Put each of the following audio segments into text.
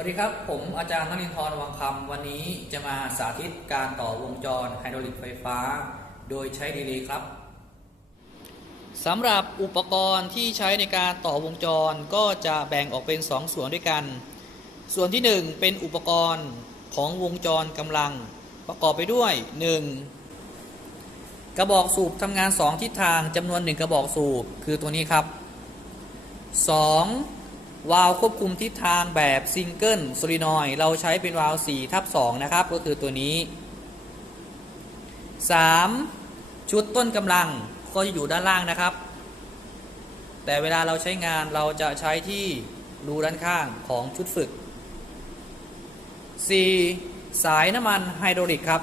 สวัสดีครับ ผมอาจารย์นรินทร์วังคำ วันนี้จะมาสาธิตการต่อวงจรไฮดรอลิกไฟฟ้า โดยใช้ดีเลย์ครับสำหรับอุปกรณ์ที่ใช้ในการต่อวงจรก็จะแบ่งออกเป็น 2ส่วนด้วยกัน ส่วนที่ 1 เป็นอุปกรณ์ของวงจรกำลัง ประกอบไปด้วย 1. กระบอกสูบทำงาน 2 ทิศทางจำนวน 1 กระบอกสูบคือตัวนี้ครับ 2. วาล์วควบคุมทิศทางแบบซิงเกิลโซลินอยด์เราใช้เป็นวาล์ว4ทับ2นะครับ ก็คือตัวนี้ 3. ชุดต้นกำลังก็จะอยู่ด้านล่างนะครับ แต่เวลาเราใช้งานเราจะใช้ที่รูด้านข้างของชุดฝึก 4. สายน้ำมันไฮดรอลิกครับ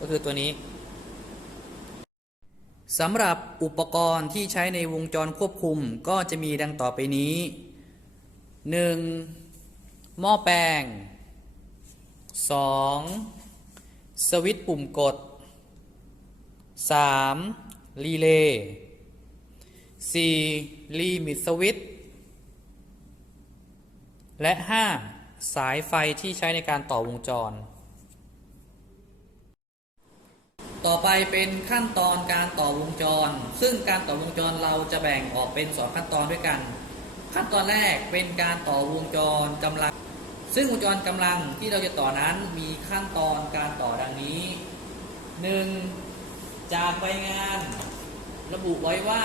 ก็คือตัวนี้สำหรับอุปกรณ์ที่ใช้ในวงจรควบคุมก็จะมีดังต่อไปนี้ 1. หม้อแปลง 2. สวิตช์ปุ่มกด 3. รีเลย์ 4. ลิมิตสวิตช์และ 5. สายไฟที่ใช้ในการต่อวงจร ต่อไปเป็นขั้นตอนการต่อวงจร ซึ่งการต่อวงจรเราจะแบ่งออกเป็น2ขั้นตอนด้วยกัน ขั้นตอนแรกเป็นการต่อวงจรกำลัง ซึ่งวงจรกำลังที่เราจะต่อนั้นมีขั้นตอนการต่อดังนี้ 1. จากใบงาน ระบุไว้ว่า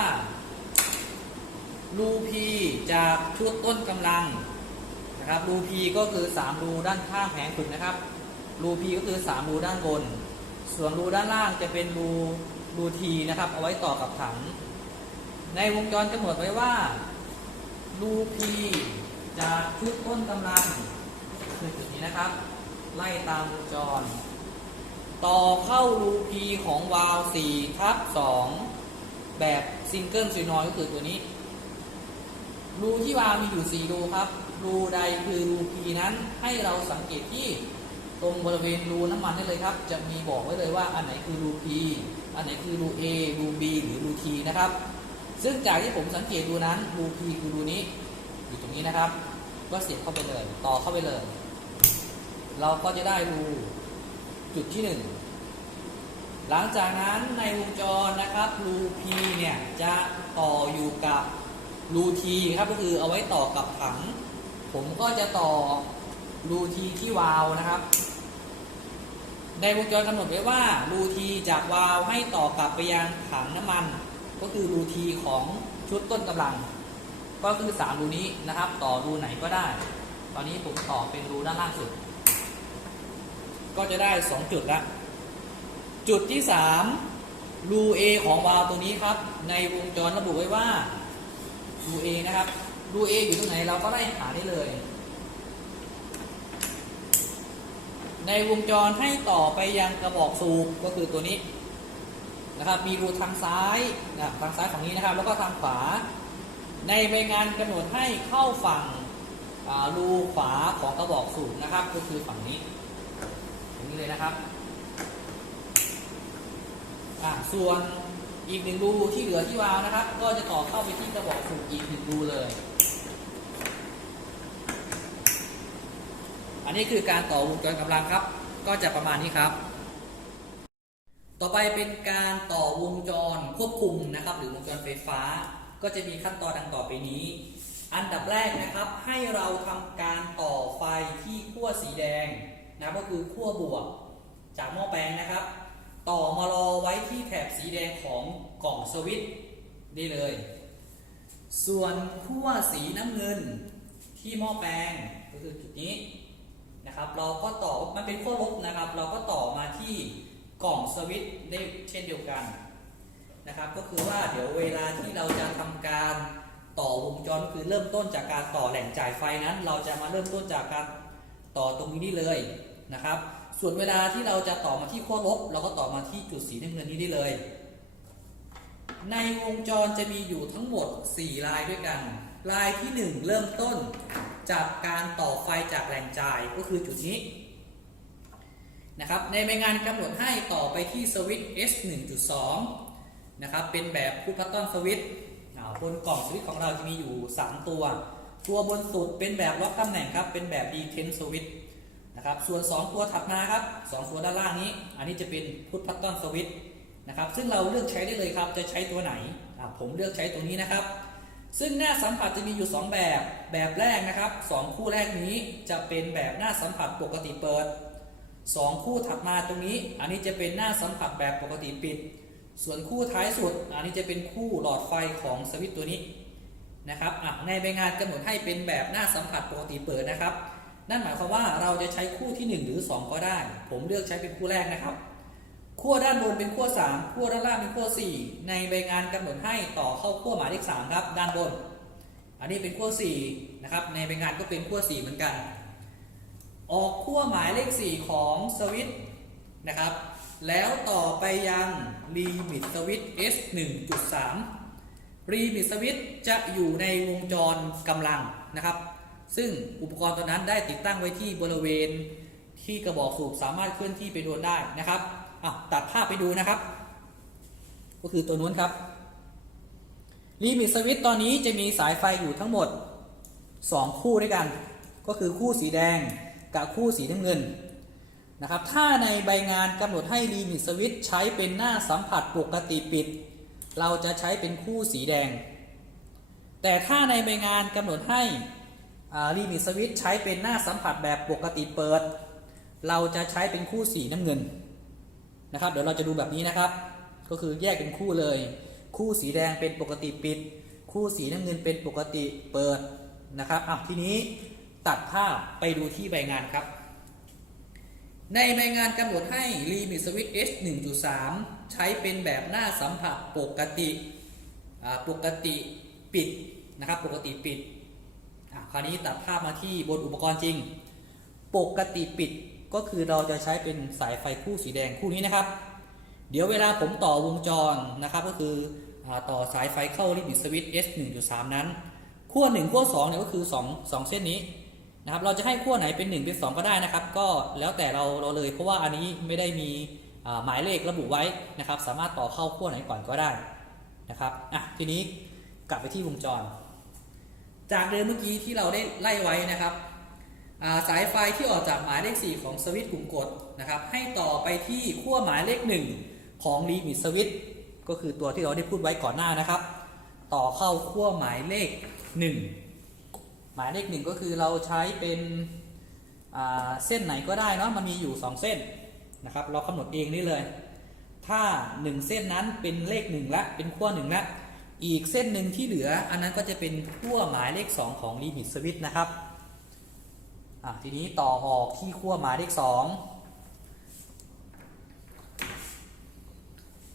รูพีจากชุดต้นกำลังนะครับรูพีก็คือ3รูด้านข้างแผงฝึกนะครับรูพีก็คือ3รูด้านบน ส่วนรูด้านล่างจะเป็นรูรูทีนะครับ เอาไว้ต่อกับถัง ในวงจรกำหนดไว้ว่า รูพีจากชุดต้นกำลังคือจุดนี้นะครับ ไล่ตามวงจร ต่อเข้ารูพีของวาล์ว4ทับ2แบบซิงเกิลซูนอยก็คือตัวนี้ รูที่วาล์วมีอยู่ 4 รูครับ รูใดคือรูพีนั้นให้เราสังเกตที่ตรงบริเวณรูน้ำมันได้เลยครับ จะมีบอกไว้เลยว่าอันไหนคือรูพีอันไหนคือรู A รู B หรือรู T นะครับ ซึ่งจากที่ผมสังเกตดูนั้นรู P คือรูนี้ อยู่ตรงนี้นะครับ ก็เสียบเข้าไปเลย ต่อเข้าไปเลย เราก็จะได้รูจุดที่หนึ่งหลังจากนั้นในวงจรนะครับรู P เนี่ยจะต่ออยู่กับรู T ครับก็คือเอาไว้ต่อกับถัง ผมก็จะต่อรู T ที่วาล์วนะครับ ในวงจรกำหนดไว้ว่ารู T จากวาล์วให้ต่อกลับไปยังถังน้ำมัน ก็คือรู T ของชุดต้นกำลัง ก็คือ 3 รูนี้นะครับ ต่อรูไหนก็ได้ ตอนนี้ผมต่อเป็นรูด้านล่างสุด ก็จะได้ 2 จุดละจุดที่ 3 รู A ของวาล์วตัวนี้ครับ ในวงจรระบุไว้ว่า รู A นะครับ รู A อยู่ตรงไหนเราก็ไล่หาได้เลย ในวงจรให้ต่อไปยังกระบอกสูบก็คือตัวนี้ นะครับ มีรูทางซ้ายนะทางซ้ายฝั่งนี้นะครับ แล้วก็ทางขวา ในใบงานกำหนดให้เข้าฝั่งรูขวาของกระบอกสูบนะครับ ก็คือฝั่งนี้อย่างนี้เลยนะครับส่วนอีกหนึ่งรูที่เหลือที่วาวนะครับ ก็จะต่อเข้าไปที่กระบอกสูบอีกหนึ่งรูเลย อันนี้คือการต่อวงจรกำลังครับ ก็จะประมาณนี้ครับ ต่อไปเป็นการต่อวงจรควบคุมนะครับ หรือวงจรไฟฟ้า ก็จะมีขั้นตอนดังต่อไปนี้ อันดับแรกนะครับ ให้เราทำการต่อไฟที่ขั้วสีแดงนะก็คือขั้วบวก จากหม้อแปลงนะครับ ต่อมารอไว้ที่แถบสีแดงของกล่องสวิตช์ได้เลย ส่วนขั้วสีน้ำเงินที่หม้อแปลงก็คือจุดนี้นะครับ เราก็ต่อมันเป็นขั้วลบนะครับ เราก็ต่อมาที่ กล่องสวิตช์ได้เช่นเดียวกันนะครับ ก็คือว่าเดี๋ยวเวลาที่เราจะทำการต่อวงจรคือเริ่มต้นจากการต่อแหล่งจ่ายไฟนั้น เราจะมาเริ่มต้นจากการต่อตรงนี้เลยนะครับ ส่วนเวลาที่เราจะต่อมาที่ขั้วลบ เราก็ต่อมาที่จุดสีน้ำเงินนี้ได้เลย ในวงจรจะมีอยู่ทั้งหมด 4 ลายด้วยกัน ลายที่ 1 เริ่มต้นจากการต่อไฟจากแหล่งจ่ายก็คือจุดนี้ นะครับในใบงานกำหนดให้ต่อไปที่สวิตช์ S 1.2นะครับเป็นแบบคูพัตตอนสวิตช์บนกล่องสวิตช์ของเราจะมีอยู่ 3 ตัว ตัวบนสุดเป็นแบบล็อกตำแหน่งครับเป็นแบบ detent switch นะครับส่วน 2 ตัวถัดมาครับสองตัวด้านล่างนี้ อันนี้จะเป็นพุทพัตตอนสวิตช์นะครับซึ่งเราเลือกใช้ได้เลยครับจะใช้ตัวไหน ผมเลือกใช้ตัวนี้นะครับ ซึ่งหน้าสัมผัสจะมีอยู่ 2 แบบแบบแรกนะครับ 2 คู่แรกนี้จะเป็นแบบหน้าสัมผัสปกติเปิด 2 คู่ถัดมาตรงนี้ อันนี้จะเป็นหน้าสัมผัสแบบปกติปิด ส่วนคู่ท้ายสุด อันนี้จะเป็นคู่หลอดไฟของสวิตตัวนี้นะครับในใบงานกำหนดให้เป็นแบบหน้าสัมผัสปกติเปิดนะครับ นั่นหมายความว่าเราจะใช้คู่ที่ 1 หรือ 2 ก็ได้ ผมเลือกใช้เป็นคู่แรกนะครับขั้วด้านบนเป็นขั้ว3ขั้วด้านล่างเป็นขั้ว4ในใบงานกำหนดให้ต่อเข้าขั้วหมายเลข3ครับ ด้านบน อันนี้เป็นขั้ว4นะครับ ในใบงานก็เป็นขั้ว4เหมือนกัน ออกขั้วหมายเลข 4 ของสวิตนะครับ แล้วต่อไปยังรีมิตสวิต S 1.3รีมิตสวิตจะอยู่ในวงจรกำลังนะครับ ซึ่งอุปกรณ์ตัวนั้นได้ติดตั้งไว้ที่บริเวณที่กระบอกสูบสามารถเคลื่อนที่ไปโดนได้นะครับอะตัดภาพไปดูนะครับ ก็คือตัวนู้นครับรีมิตสวิตตอนนี้จะมีสายไฟอยู่ทั้งหมด 2 คู่ด้วยกัน ก็คือคู่สีแดง กับคู่สีน้ำเงินนะครับ ถ้าในใบงานกำหนดให้รีมิตสวิตช์ใช้เป็นหน้าสัมผัสปกติปิด เราจะใช้เป็นคู่สีแดง แต่ถ้าในใบงานกำหนดให้รีมิตสวิตช์ใช้เป็นหน้าสัมผัสแบบปกติเปิด เราจะใช้เป็นคู่สีน้ำเงินนะครับ เดี๋ยวเราจะดูแบบนี้นะครับ ก็คือแยกเป็นคู่เลย คู่สีแดงเป็นปกติปิด คู่สีน้ำเงินเป็นปกติเปิดนะครับอะทีนี้ ตัดภาพไปดูที่ใบงานครับ ในใบงานกำหนดให้ Limit Switch S 1.3 ใช้เป็นแบบหน้าสัมผัสปกติปกติปิดนะครับ ปกติปิด คราวนี้ตัดภาพมาที่บนอุปกรณ์จริง ปกติปิดก็คือเราจะใช้เป็นสายไฟคู่สีแดงคู่นี้นะครับ เดี๋ยวเวลาผมต่อวงจรนะครับก็คืออต่อสายไฟเข้า Limit Switch S 1.3 นั้นขั้ว1ขั้ว2เนี่ยก็คือ 2 2 เส้นนี้ นะครับเราจะให้ขั้วไหนเป็น1เป็น2 ก็ได้นะครับ ก็แล้วแต่เราเราเลย เพราะว่าอันนี้ไม่ได้มีหมายเลขระบุไว้นะครับ สามารถต่อเข้าขั้วไหนก่อนก็ได้นะครับอะทีนี้กลับไปที่วงจร จากเดิมเมื่อกี้ที่เราได้ไล่ไว้นะครับาสายไฟที่ออกจากหมายเลข 4 ของสวิตช์ปุ่มกดนะครับ ให้ต่อไปที่ขั้วหมายเลข 1 ของลิมิตสวิตช์ก็คือตัวที่เราได้พูดไว้ก่อนหน้านะครับ ต่อเข้าขั้วหมายเลข 1 หมายเลข1ก็คือเราใช้เป็นเส้นไหนก็ได้เนาะมันมีอยู่ 2 เส้นนะครับ เรากำหนดเองนี่เลย ถ้า 1 เส้นนั้นเป็นเลข1ละเป็นขั้ว1ละอีกเส้นหนึ่งที่เหลือ อันนั้นก็จะเป็นขั้วหมายเลข 2 ของลิมิตสวิตนะครับทีนี้ต่อออกที่ขั้วหมายเลข2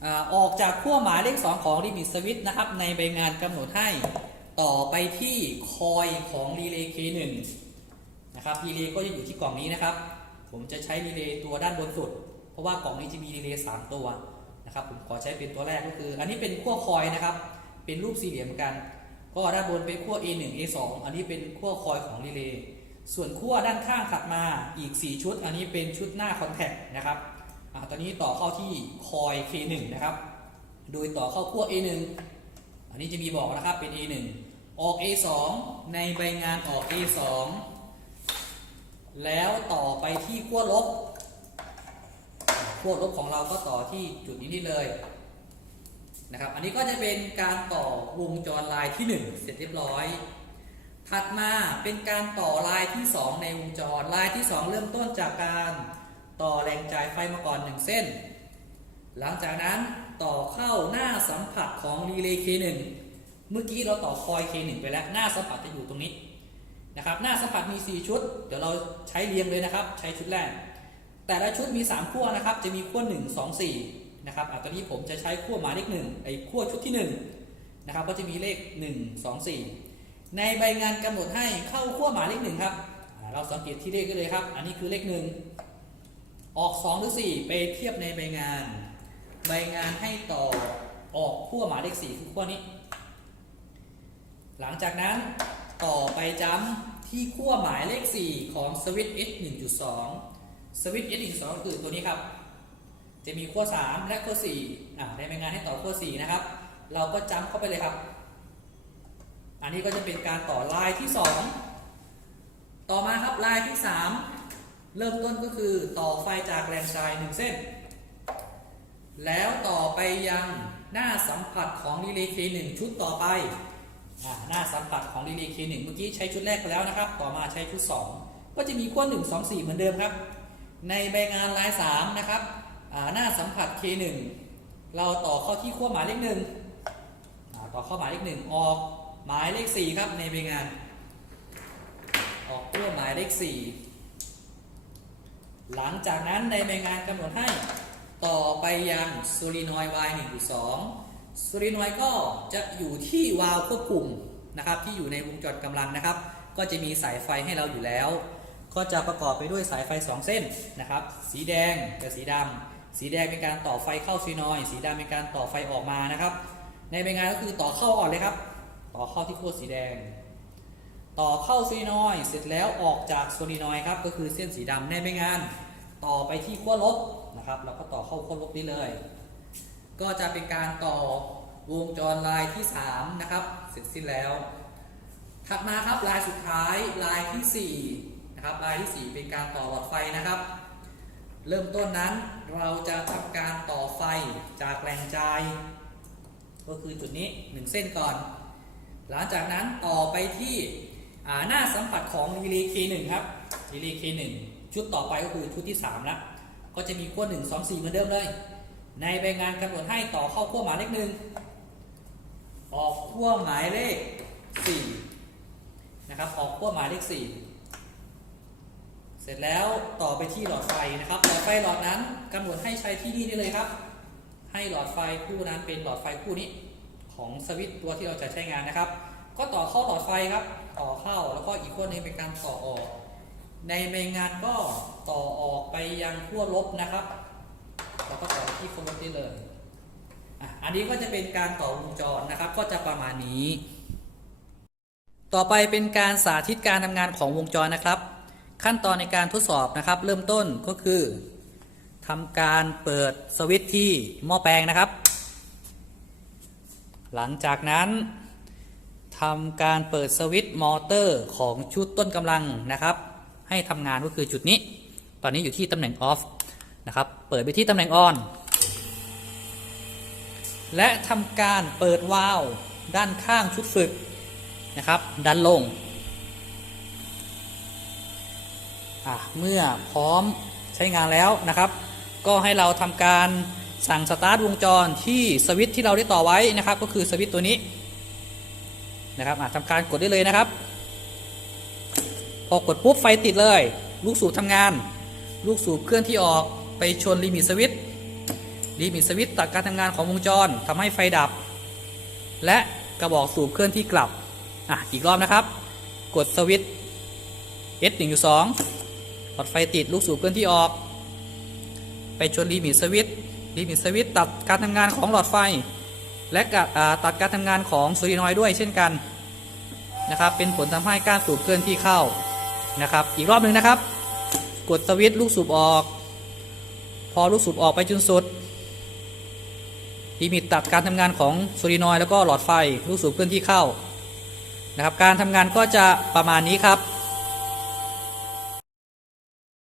อออกจากขั้วหมายเลข 2 ของรีมิตสวิตนะครับในใบงานกำหนดให้ ต่อไปที่คอยของรีเลย์ K1 นะครับรีเลย์ก็จะอยู่ที่กล่องนี้นะครับ ผมจะใช้รีเลย์ตัวด้านบนสุด เพราะว่ากล่องนี้จะมีรีเลย์3ตัวนะครับ ผมขอใช้เป็นตัวแรกก็คือ อันนี้เป็นขั้วคอยนะครับ เป็นรูปสี่เหลี่ยมกัน ก็ด้านบนเป็นขั้ว A1 A2 อันนี้เป็นขั้วคอยของรีเลย์ส่วนขั้วด้านข้างถัดมาอีก 4 ชุด อันนี้เป็นชุดหน้าคอนแทคนะครับอ่าตอนนี้ต่อเข้าที่คอย K1 นะครับ โดยต่อเข้าขั้ว A1 อันนี้จะมีบอกนะครับเป็น A1 ออก A2 ในใบงานออก A2 แล้วต่อไปที่ขั้วลบขั้วลบของเราก็ต่อที่จุดนี้นี่เลยนะครับ อันนี้ก็จะเป็นการต่อวงจรลายที่ 1 เสร็จเรียบร้อย ถัดมาเป็นการต่อลายที่ 2 ในวงจรลายที่ 2 เริ่มต้นจากการต่อแรงจ่ายไฟมาก่อน 1 เส้น หลังจากนั้นต่อเข้าหน้าสัมผัสของรีเลย์ K1 เมื่อกี้เราต่อคอย K1 ไปแล้ว หน้าสัมผัสจะอยู่ตรงนี้นะครับ หน้าสัมผัสมี 4 ชุด เดี๋ยวเราใช้เรียงเลยนะครับ ใช้ชุดแรก แต่ละชุดมี 3 ขั้วนะครับ จะมีขั้ว 1 2 4 นะครับอะตอนนี้ผมจะใช้ขั้วหมายเลข1ไอ้ขั้วชุดที่1นะครับ ก็จะมีเลข 1 2 4 ในใบงานกำหนดให้เข้าขั้วหมายเลขหนึ่งครับ เราสังเกตที่เลขได้เลยครับ อันนี้คือเลขหนึ่งออก2หรือ4ไปเทียบในใบงาน ใบงานให้ต่อออกขั้วหมายเลข4คือขั้วนี้ หลังจากนั้นต่อไปจำที่ขั้วหมายเลข 4 ของสวิตช์ S 1.2 สวิตช์ S 1.2ก็คือตัวนี้ครับ จะมีขั้ว3 และขั้ว4อ่าในใบงานให้ต่อขั้ว4นะครับ เราก็จำเข้าไปเลยครับ อันนี้ก็จะเป็นการต่อลายที่สองต่อมาครับลายที่สามเริ่มต้นก็คือต่อไฟจากแรงทรายหนึ่งเส้น แล้วต่อไปยังหน้าสัมผัสของรีเลย์ K1 ชุดต่อไป หน้าสัมผัสของรีเลย์ K1 เมื่อกี้ใช้ชุดแรกไปแล้วนะครับ ต่อมาใช้ชุด 2 ก็จะมีขั้ว1 2 4 เหมือนเดิมครับ ในใบงานลาย3นะครับหน้าสัมผัส K1 เราต่อเข้าที่ขั้วหมายเลขหนึ่งต่อเข้าหมายเลขหนึ่งออกหมายเลข4ครับในใบงาน ออกขั้วหมายเลข 4 หลังจากนั้นในใบงานกำหนดให้ต่อไปยังโซลินอยด์ Y 1 2 โซลินอยก็จะอยู่ที่วาล์วควบคุมนะครับที่อยู่ในวงจรกำลังนะครับ ก็จะมีสายไฟให้เราอยู่แล้ว ก็จะประกอบไปด้วยสายไฟ 2 เส้นนะครับ สีแดงกับสีดำสีแดงเป็นการต่อไฟเข้าโซลินอยสีดำเป็นการต่อไฟออกมานะครับ ในใบงานก็คือต่อเข้าก่อนเลยครับ ต่อเข้าที่ขั้วสีแดง ต่อเข้าโซลินอยเสร็จแล้วออกจากโซลินอยครับก็คือเส้นสีดำในใบงาน ต่อไปที่ขั้วลบนะครับแล้วก็ต่อเข้าขั้วลบนี้เลย ก็จะเป็นการต่อวงจรลายที่ 3 นะครับ เสร็จสิ้นแล้ว ถัดมาครับลายสุดท้ายลายที่ 4 นะครับ ลายที่ 4 เป็นการต่อหลอดไฟนะครับ เริ่มต้นนั้นเราจะทำการต่อไฟจากแรงจ่ายก็คือจุดนี้ 1 เส้นก่อน หลังจากนั้นต่อไปที่หน้าสัมผัสของรีเลย์ K1 ครับรีเลย์ K1 ชุดต่อไปก็คือชุดที่3แล้วก็จะมีขั้ว1 2 4เหมือนเดิมเลย ในใบงานกำหนดให้ต่อเข้าขั้วหมายเลขหนึ่งออกขั้วหมายเลข4นะครับออกขั้วหมายเลข4เสร็จแล้วต่อไปที่หลอดไฟนะครับหลอดไฟหลอดนั้นกำหนดให้ใช้ที่นี่ได้เลยครับ ให้หลอดไฟคู่นั้นเป็นหลอดไฟคู่นี้ของสวิตตัวที่เราจะใช้งานนะครับ ก็ต่อเข้าหลอดไฟครับ ต่อเข้าแล้วก็อีกขั้วหนึงเป็นการต่อออก ในใบงานก็ต่อออกไปยังขั้วลบนะครับ เราก็ต่อที่ขั้วลบได้เลยอะอันนี้ก็จะเป็นการต่อวงจรนะครับ ก็จะประมาณนี้ ต่อไปเป็นการสาธิตการทำงานของวงจรนะครับ ขั้นตอนในการทดสอบนะครับ เริ่มต้นก็คือทำการเปิดสวิตช์ที่หม้อแปลงนะครับ หลังจากนั้นทำการเปิดสวิตช์มอเตอร์ของชุดต้นกำลังนะครับ ให้ทำงานก็คือจุดนี้ ตอนนี้อยู่ที่ตำแหน่ง off นะครับ เปิดไปที่ตำแหน่ง on และทำการเปิดวาล์วด้านข้างชุดฝึกนะครับ ดันลง เมื่อพร้อมใช้งานแล้วนะครับ ก็ให้เราทำการสั่งสตาร์ทวงจรที่สวิตช์ที่เราได้ต่อไว้นะครับ ก็คือสวิตช์ตัวนี้นะครับอะทำการกดได้เลยนะครับ พอกดปุ๊บไฟติดเลย ลูกสูบทำงาน ลูกสูบเคลื่อนที่ออก ไปชนลิมิตสวิตลิมิตสวิตตัดการทำงานของวงจรทำให้ไฟดับ และกระบอกสูบเคลื่อนที่กลับอะอีกรอบนะครับ กดสวิตช์ S 1อยู่2หลอดไฟติดลูกสูบเคลื่อนที่ออก ไปชนลิมิตสวิตลิมิตสวิตตัดการทำงานของหลอดไฟ และกะอ่าตัดการทำงานของโซลินอยด์ด้วยเช่นกันนะครับเป็นผลทำให้กานสูบเคลื่อนที่เข้านะครับ อีกรอบหนึ่งนะครับ กดสวิตช์ลูกสูบออก พอลูกสูบออกไปจนสุดลิมิตตัดการทำงานของโซลีนอยแล้วก็หลอดไฟลูกสูบเคลื่อนที่เข้านะครับ การทำงานก็จะประมาณนี้ครับ